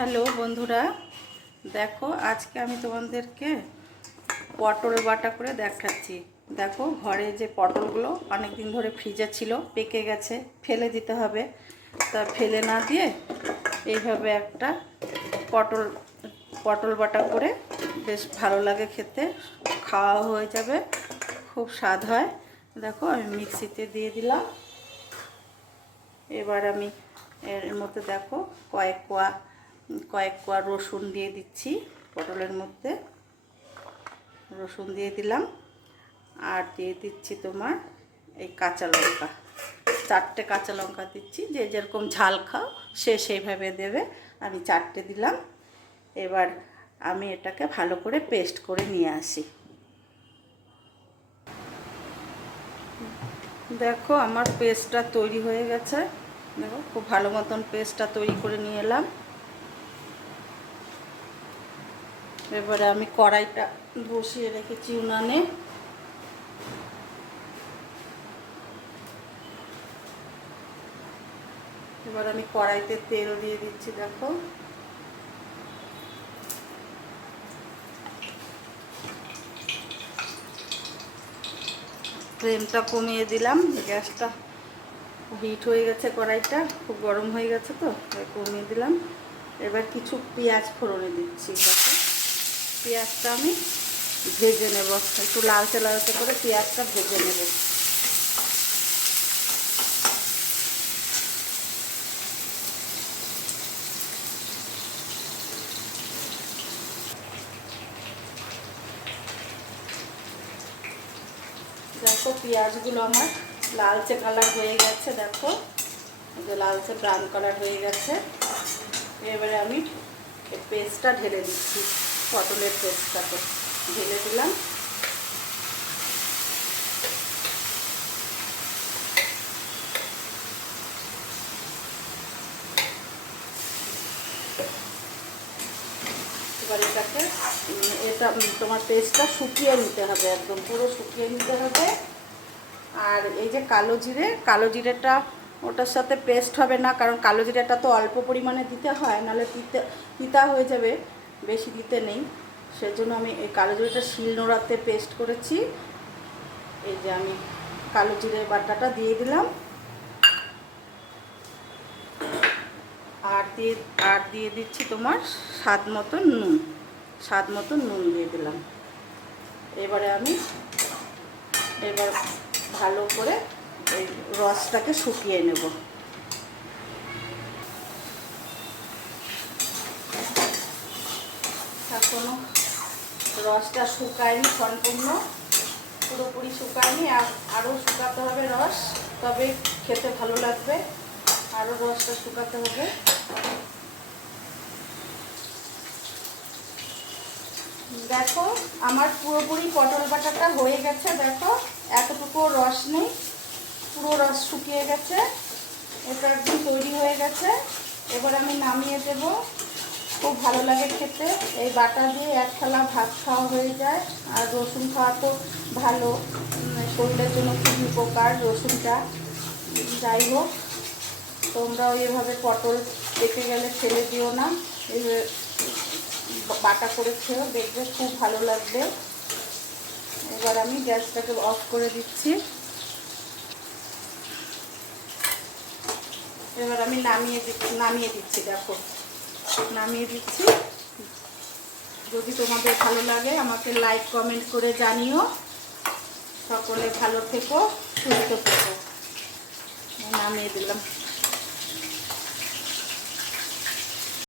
Hello বন্ধুরা, দেখো আজকে আমি তোমাদেরকে পটল বাটা করে দেখাচ্ছি। দেখো ঘরে যে পটলগুলো অনেক দিন ধরে ফ্রিজে ছিল, পেকে গেছে, ফেলে দিতে হবে। তা ফেলে না দিয়ে এইভাবে একটা পটল পটল বাটা করে বেশ ভালো লাগে খেতে খাওয়া হয়ে যাবে, খুব স্বাদ হয়। দেখো আমি মিক্সিতে দিয়ে দিলাম। এবার আমি এর মধ্যে দেখো কয়েক কোয়া কয়েক কোয়া রসুন দিয়ে দিচ্ছি পটলের মধ্যে। রসুন দিয়ে দিলাম। আর দিয়ে দিচ্ছি তোমার এই কাঁচা লঙ্কা। চারটে কাঁচা লঙ্কা দিচ্ছি। যে যেরকম ঝাল খাও, সে সেইভাবে দেবে। আমি চারটে দিলাম। এবার আমি এটাকে ভালো করে পেস্ট করে নিয়ে আসি। দেখো আমার পেস্টটা তৈরি হয়ে গেছে। দেখো, খুব ভালো মতন পেস্টটা তৈরি করে নিয়ে এলাম। এবারে আমি কড়াইটা বসিয়ে রেখেছি উনানে। এবার আমি কড়াইতে তেল দিয়ে দিচ্ছি, দেখো। ফ্লেমটা কমিয়ে দিলাম, গ্যাসটা হিট হয়ে গেছে কড়াইটা, খুব গরম হয়ে গেছে তো কমিয়ে দিলাম। এবার কিছু পেঁয়াজ ফোড়নে দিচ্ছি, দেখো। পেঁয়াজটা আমি ভেজে নেব। একটু লালচে লালচে করে পেঁয়াজটা ভেজে নেব। দেখো পেঁয়াজগুলো আমার লালচে কালার হয়ে গেছে, দেখো। যে লালচে ব্রাউন কালার হয়ে গেছে। এবারে আমি পেস্টটা ঢেলে দিচ্ছি। পটলের পেস্টটাকে ঢেলে দিলাম। এটাকে এটা তোমার পেস্টটা শুকিয়ে নিতে হবে একদম, পুরো শুকিয়ে নিতে হবে। আর এই যে কালো জিরে, কালো জিরেটা ওটার সাথে পেস্ট হবে না, কারণ কালো জিরেটা তো অল্প পরিমাণে দিতে হয়, নাহলে তিতে, তিতা হয়ে যাবে। বেশি দিতে নেই। সেজন্য আমি এই কালো জিরেটা শিল নোড়াতে পেস্ট করেছি। এই যে আমি কালো জিরে বাটাটা দিয়ে দিলাম। আর দিয়ে আর দিয়ে দিচ্ছি তোমার স্বাদ মতো নুন। স্বাদ মতো নুন দিয়ে দিলাম। এবারে আমি এবার ভালো করে এই রসটাকে শুকিয়ে নেব। রসটা শুকায়নি সম্পূর্ণ। পুরোপুরি শুকায়নি, আর আরও শুকাতে হবে রস, তবে খেতে ভালো লাগবে। আরও রসটা শুকাতে হবে। দেখো, আমার পুরোপুরি পটল বাটাটা হয়ে গেছে, দেখো, এতটুকু রস নেই। পুরো রস শুকিয়ে গেছে, এটা একদম তৈরি হয়ে গেছে। এবার আমি নামিয়ে দেব। খুব ভালো লাগে খেতে। এই বাটা দিয়ে এক থালা ভাত খাওয়া হয়ে যায়। আর রসুন খাওয়া তো ভালো। শরীরের জন্য খুব উপকার রসুনটা। যাই হোক তোমরাও এভাবে পটল পেকে গেলে ফেলে দিও না। বাটা করে খেয়েও দেখবে খুব ভালো লাগবে। এবার আমি গ্যাসটাকে অফ করে দিচ্ছি। এবার আমি নামিয়ে দিচ্ছি নামিয়ে দিচ্ছি, দেখো। নামিয়ে দিচ্ছি। যদি তোমাদের ভালো লাগে, আমাকে লাইক কমেন্ট করে জানিও। সকলে ভালো থেকো, সুস্থ থেকো। নামিয়ে দিলাম।